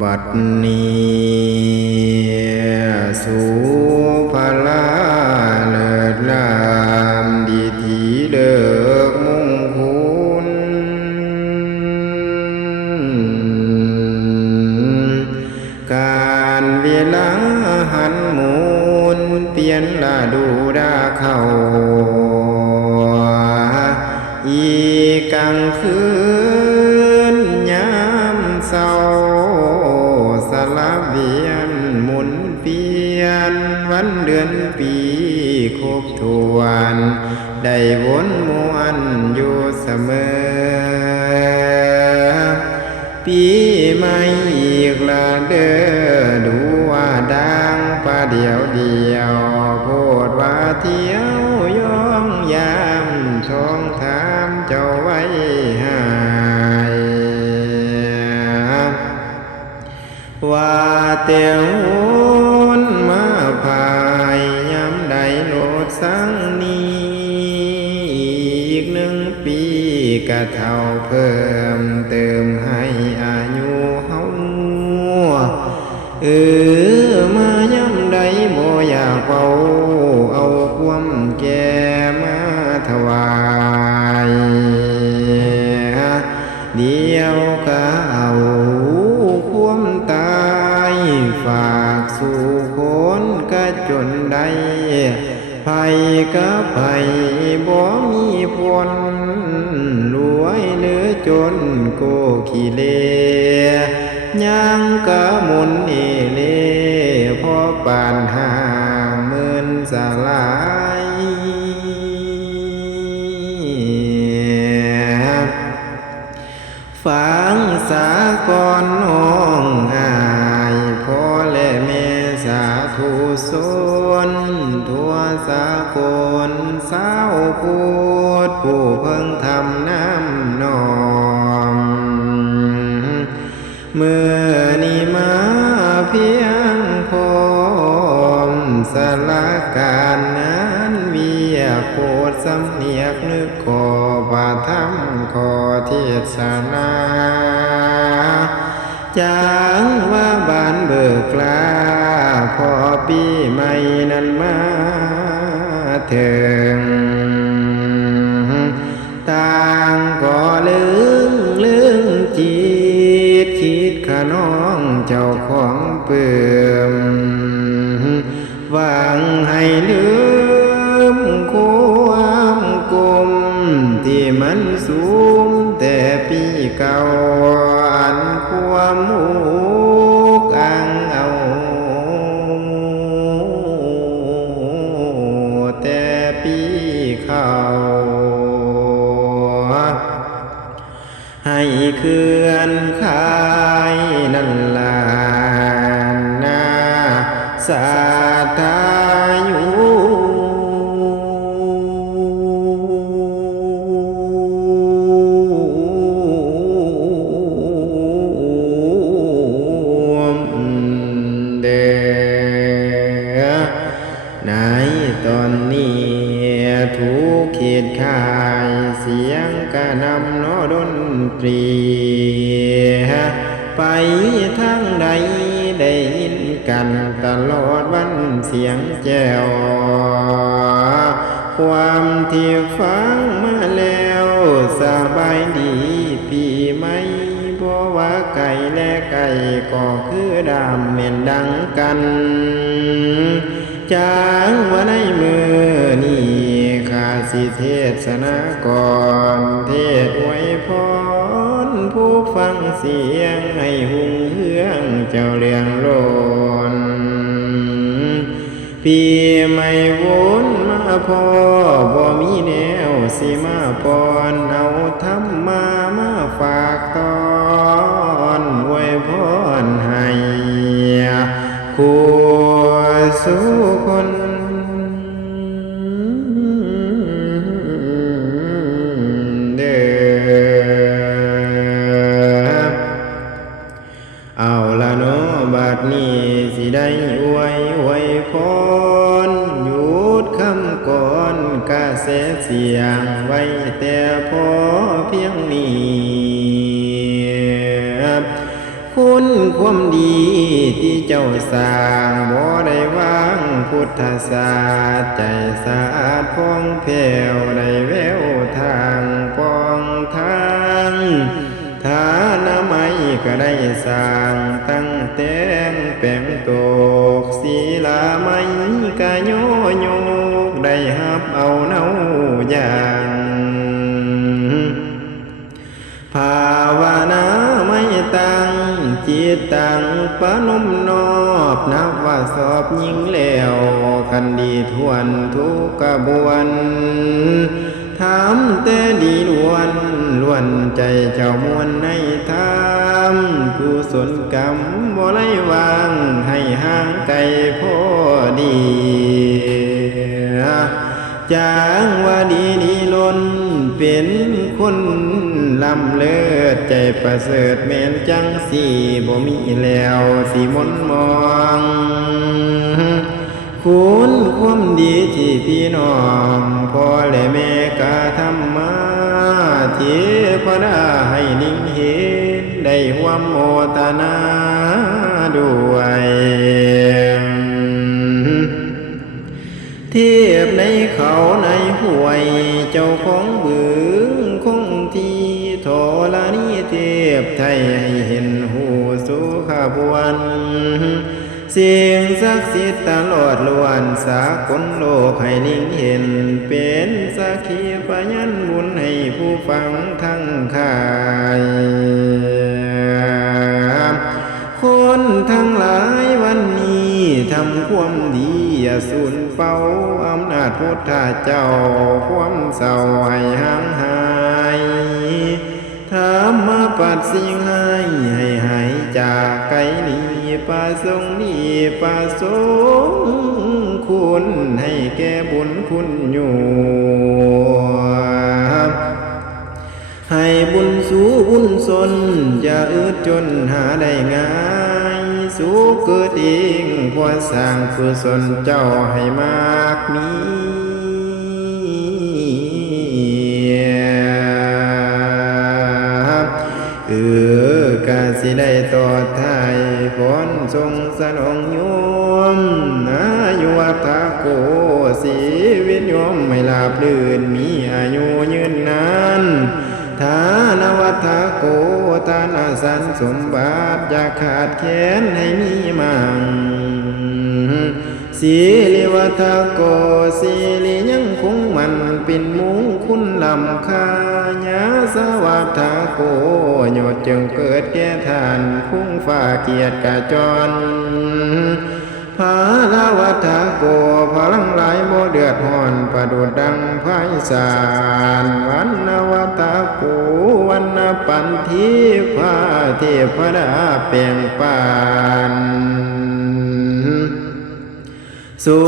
บัดนี้สุภาลาเลิศลามดีทีเลิกมงคลการเวลาหันหมุนเปลี่ยนละดูดาเข้าอีกลางคืนยามเศร้าสลับเวียนหมุนเปลี่ยนวันเดือนปีครบถ้วนได้วนมวนอยู่เสมอปีใหม่อีกละเด้อดูว่าดังประเดียวเดียวโพดว่าเที่ยวย่องยามช่องถามเจ้าไว้หายว่าเตียววนมาภายยามใดโลดสังนี้อีก1 ปีก็เท่าเพิ่มเติมให้อายุเฮามายามใดบ่อยากเฝ้าเอาความแก่มาถวายเดียวก็เอาความตายฝากสู่คนก็จนได้ภัยก็ภัยบ่มีผลรวยหรือจนโกขี้เลยังก็หมุนเอเลพอปานห่างหมื่นสลายฟังสากลน้องอายพ่อและแม่สาธุสนทั่วสากลสาวพูดผู้เพิ่งทำน้ำนอมเมื่อนี้มาเพียงพร้อมสละการนั้นเวียโปรดสำเนียกนึกขอบาธรรมขอเทศนาจางว่าบานเบิกลาพอปีใหม่นั้นมาถึงต่างก็ลึงจิตคิดขนองเจ้าของเปื่อมหวังให้ลืมความกลมที่มันสูงแต่ปีเก่าอันความมุกอังเอาแต่ปีเข้าให้เคลื่อนคายนั่นลานาสาธาอยู่ในตอนนี้ทุกเขตข่ายเสียงกระนำนอดนตรีไปทางใดได้ยินกันตลอดวันเสียงแจ้วความที่ฟังมาแล้วสบายดีปีใหม่บ่ว่าไก่และไก่ก็คือดำเม่นดังกันจางว่าในมือนี่ข้าสิเทศนาก่อนเทศไว้พรผู้ฟังเสียงให้หุ่งเฮืองเจ้าเลี้ยงโลนปีใหม่วนมาพอบ่มีแนวสิมาปอนเอาธรรมาฝากตอนไว้พรให้คู่สู่คนเด้อเอาละเนาะบัดนี้สิได้อวยพรหยุดคำก่อนกะเสียงไว้แต่พอเพียงนี้ คุณ ความดีที่เจ้าสร้างบ่ได้วางพุทธศาสตร์ใจสะอาดผ่องแผ้วได้แววทางปองทางฐานะไม่ก็ได้สร้างตั้งแต่งแปลงตกศีลาไม่ก็โยโยกได้หับเอาเนาอย่างภาวนาไม่ตั้งจิตตั้งปนมนอบนับว่าสอบยิ่งแล้วคันดีทวนทุกกระบวนถามแต่ดีล้วนใจเจ้ามวลในธรรมกุศลกรรมบ่ไล่วางให้ห่างไกลพอดีจางว่าดีล้นเป็นคนลำเลิศใจประเสริฐแม่นจังสีบ่มีแล้วสิมนมองคุณความดีที่พี่น้องพ่อและแม่กาทำมาเทพดาให้นิ่งเห็นได้ห่วมโมทนาด้วยเทียบในเขาในห้วยเจ้าของบึงคงที่โทลานีเทียบไทยให้เห็นหูสุขบวนเสียงศักดิ์สิทธิ์ตลอดล้วนสากลโลกให้นิ่งเห็นเป็นสักขีพยานบุญให้ผู้ฟังทั้งข่ายคนทั้งหลายวันนี้ทำความดีอย่าสูญเป้าอำนาจพุทธเจ้าความเศร้าให้ห่างหายธรรมปัดสิ่งให้หายจากไกลนี้ประสงค์นี้ประสงค์คุณให้แก่บุญคุณอยู่ให้บุญสู่บุญสนอย่าอึดจนหาได้ง่ายสู่เกิดเองพอสร้างกุศลเจ้าให้มากมีกาสิได้ต่อทายฝนทรงสนองโยมอายุวัฏโกสีวิญโยมไม่ลาบลื่นมีอายุยืนนานฐานวัฏโกฐานะสันสมบัติอย่าขาดแขนให้มีมั่งสีลิวัฏโกสีลิยังคงมันเป็นมงคุณลำคาญาสวัฏโกโยดจึงเกิดแก่ทานคุ้งฟ้าเกียรติกาจรภาลวัฏโกพลังหลายโมเดือดห่อนประดุดดังไพศาลวันนวัฏโกวันนปันทิพาเทพดาเปลี่ยนปานสุ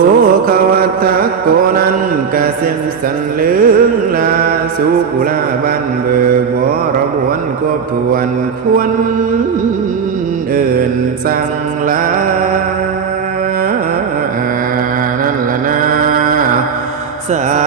ขวัฏโกนั้นกะเส้นสันลึงลาสุกุลาบันเบิกบ่ระบวนกบทวนควรเอิ่นสั่งลานั่นละนาสา